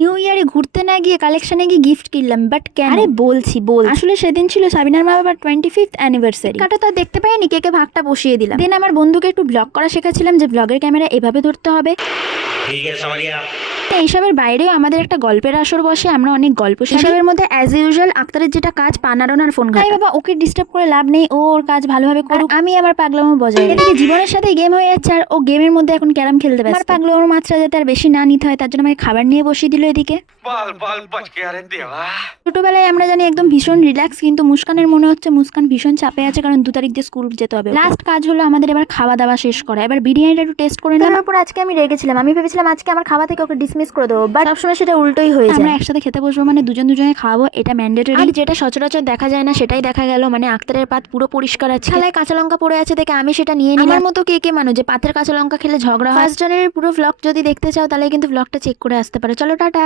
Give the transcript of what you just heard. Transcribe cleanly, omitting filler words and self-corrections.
New ইয়ারে ঘুরতে না গিয়ে কালেকশনে গিয়ে গিফট কিনলাম, বাট কেন? আরে বলছি আসলে সেদিন ছিল সাবিনার মা বাবার 25th অ্যানিভার্সারি। কাটা তো দেখতে পাইনি, কেকে ভাগটা বসিয়ে দিলাম। দেন আমার বন্ধুকে একটু ব্লগ করা শেখাচ্ছিলাম যে ব্লগের ক্যামেরা এভাবে ধরতে হবে। ठीक है समझ गया। এইসবের বাইরেও আমাদের একটা গল্পের আসর বসে, আমরা অনেক গল্প শুনি। এসবের মধ্যে অ্যাজ ইউজুয়াল আক্তারের যেটা কাজ, পা নাড়ানো আর ফোন ঘাটা। তাই বাবা ওকে ডিস্টার্ব করে লাভ নেই, ও ওর কাজ ভালোভাবে করুক, আমি আমার পাগলামো বজায় রাখি। এদিকে জীবনের সাথে গেম হয়ে যাচ্ছে আর ও গেমের মধ্যে এখন ক্যারাম খেলতে ব্যস্ত। আমার পাগলামোর মাত্রা যাতে আর বেশি না নিতে হয় তার জন্য আমাকে খাবার নিয়ে বসিয়ে দিল এদিকে। बाल बाल बच गया रे देवा। ছোটবেলায় আমরা জানি একদম ভীষণ রিল্যাক্স, কিন্তু মুস্কানের মনে হচ্ছে মুস্কান ভীষণ চাপে আছে, কারণ 2 তারিখ দিয়ে স্কুল যেতে হবে। লাস্ট কাজ হলো আমাদের এবার খাওয়া দাওয়া শেষ করা। এবার বিরিয়ানিটা একটু টেস্ট করে নিলাম। তারপর আজকে আমি রেগেছিলাম, আমি ভেবেছিলাম আজকে আমার খাওয়া থেকে ওকে ডিসমিস করে দেবো, বাট সবসময় সেটা উল্টোই হয়ে যায়। আমরা একসাথে খেতে বসবো মানে দুজনে খাওয়াবো, এটা ম্যান্ডেটরি। আর যেটা সচরাচর দেখা যায় না সেটাই দেখা গেল, মানে আক্তারের পাত পুরো পরিষ্কার আছে, থালায় কাঁচা লঙ্কা পড়ে আছে দেখে আমি সেটা নিয়ে নিলাম। আমার মতো কে মানুষ যে পাতের কাঁচা লঙ্কা খেলে ঝগড়া হয়। ফার্স্ট জানুয়ারির পুরো ভ্লগ যদি দেখতে চাও তাহলে কিন্তু ভ্লগটা চেক করে আসতে পারো। চলো টাটা।